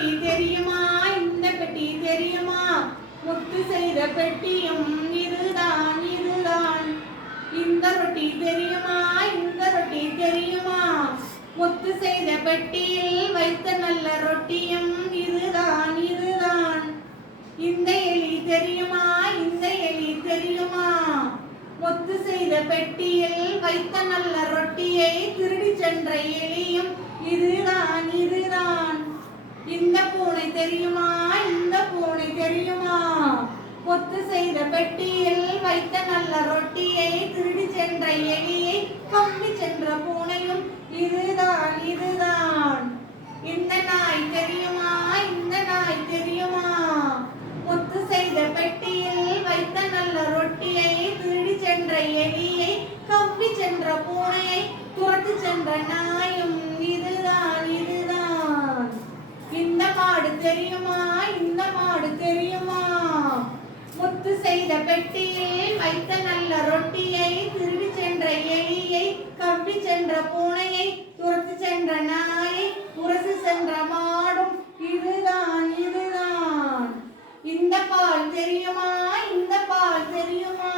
பெட்டி தெரியுமா? இந்த பெட்டி தெரியுமா? முத்து செய்த பெட்டியும் இதுதான் இதுதான். இந்த ரொட்டி தெரியுமா? இந்த ரொட்டி தெரியுமா? முத்து செய்த பெட்டியில் வைத்த நல்ல ரொட்டியும் இதுதான் இதுதான். இந்த எலி தெரியுமா? இந்த எலி தெரியுமா? முத்து செய்த பெட்டியில் வைத்த நல்ல ரொட்டியை திருடி சென்ற எலியும் இதுதான் இதுதான். இந்த பூனை தெரியுமா? இந்த பூனை தெரியுமா? முத்து செய்த பெட்டியில் வைத்த நல்ல ரொட்டியை திருடி சென்ற எலியை கம்பி சென்ற பூனையும் இதுதான் இதுதான். இந்த நாய் தெரியுமா? இந்த நாய் தெரியுமா? முத்து செய்த பெட்டியில் வைத்த நல்ல ரொட்டியை திருடி சென்ற எலியை கம்பி சென்ற பூனையை துரத்து சென்ற நாயும் இதுதான் இதுதான். இந்த மாடு தெரியுமா? இந்த மாடு தெரியுமா? முத்து செய்த பெட்டியில் வைத்த நல்ல ரொட்டியை திருடி சென்ற எலியை கம்பி சென்ற பூனையை துரத்து சென்ற நாயை உரசி சென்ற மாடும் இதுதான் இதுதான். இந்த பால் தெரியுமா? இந்த பால் தெரியுமா?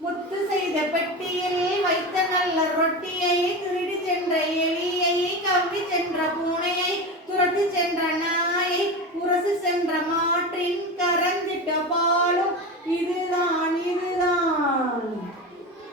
முத்து செய்த பெட்டியில் வைத்த நல்ல ரொட்டியை திருடி சென்ற எலியை